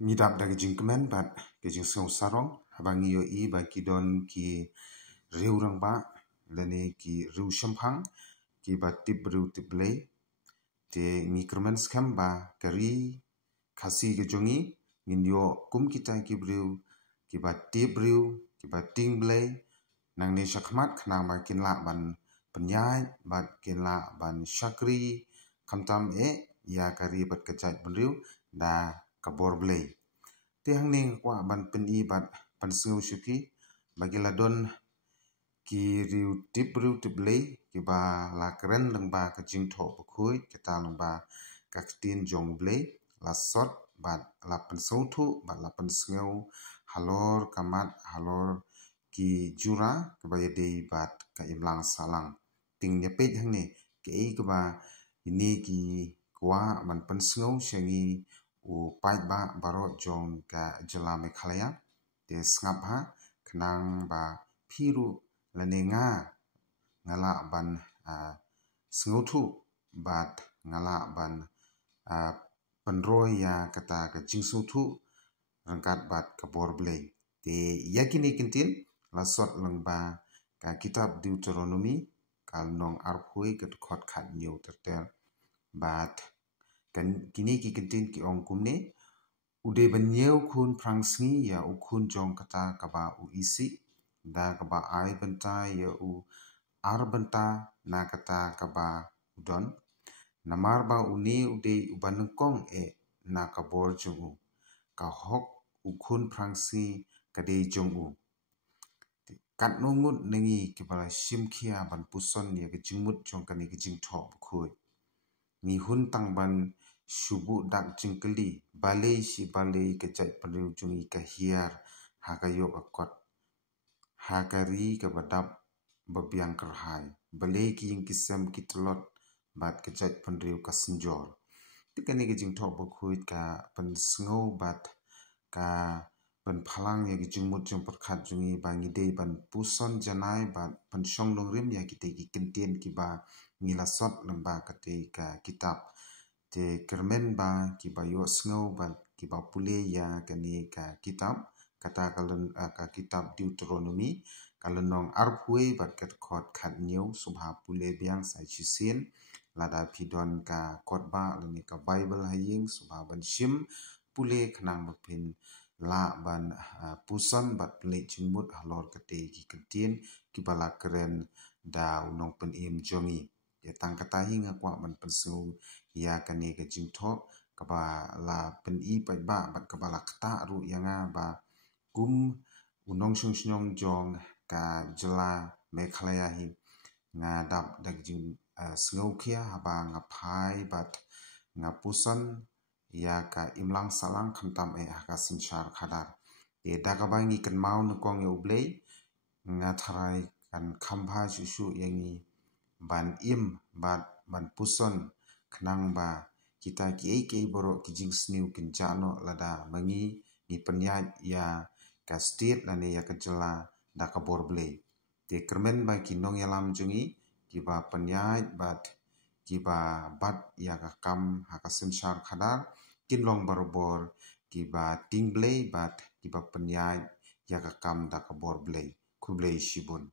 Midap dagi jingkemen bat ke jing sarong habang iyo I ba kidon ki riu rang ba lene ki riu shampang ki ba tip riu tip lay te ngikermen skam ba kari kasi ke jongi nginyo kum kita ki riu ki ba tip riu ki ba ting blay nang ne shakmat khna ba kinla ban penyai bat kinla ban shakri kamtam ya kari bat kajat riu da kabor blay te hang ning kwa ban peni bat panseu shuki bagi ladon ki riu tip blay ki ba la keren lang ba ka jingtho bakhui kita lang ba ka tin jong blay la sot bat la panseu thu bat la panseu halor kamat halor ki jura ka ba yade bat ka imlang salang ting nyape hang ne ke ka ba ini ki kwa ban panseu shangi u pait ba barot jong ka jela Meghalaya te sngap ha khnang ba phiru lanenga ngala ban sngotu bat ngala ban panroya kata ka jingsutu rangkat bat kabor blay te yakini kintin lasot langba ka kitab Deuteronomy kal nong arphui kat khot khat new terter bat kan kini ki kintin ki ong kumne ude banyeu khun prangsngi ya ukhun jong kata kaba u isi da kaba ai benta ya u ar benta na kata kaba udon namar ba uni ude ubanengkong na kabor jong u ka hok ukhun prangsi kade jong u kat nongut nengi kibala shimkhia ban puson ya ke jingmut jong kani ke jingtho khoi ni hun tang ban shubu dak jingkeli balei si balei ke jai pariu jungi ka hiar hakayok akot hakari ke badap babiang kerhai balei ki yang kisam kitlot bat ke jai pariu ka senjor tikani ke jingtho bakhui ka pansngau bat ka ban phalang ya jingmut jong perkhat jungi bangi de ban puson janai bat panshong longrim ya kite ki kentien ki ba ngilasot lamba kate ka kitab te kermen ba ki ba yo sngo ba ki ba pule ya kani ka kitab kata kalon ka kitab Deuteronomy kalonong arphui bat kat khot khat new subha pule biang sai chisin lada pidon ka kotba lani ka Bible haying subha ban shim pule khnang bapin la ban pusan bat pele jingmut halor kate ki kentien ki bala keren da unong pen im jongi ya tang kata hinga kwa ban pensu ya kani ke jingtho kaba la pen I pa ba bat kaba la kata ru yanga ba kum unong shong jong ka jela Meghalaya hi nga dap dag jing sngokia haba nga phai bat nga pusan ya ka imlang salang khantam haka sinchar khadar te dagabangi kan mau nukong ya ublei nga tharai kan khambha shushu yangi ban im bat ban puson khnang ba kita ki borok ki jing sniu kin jano lada mangi ni penyat ya ka state lane ya ka jela da ka borblei te kermen ba ki nong yalam jungi ki ba penyat bat ki ba bat ya ka kam haka sinchar khadar kinlong barbor ki ba tingblei bat ki ba penyat ya ka kam da ka borblei kublei shibun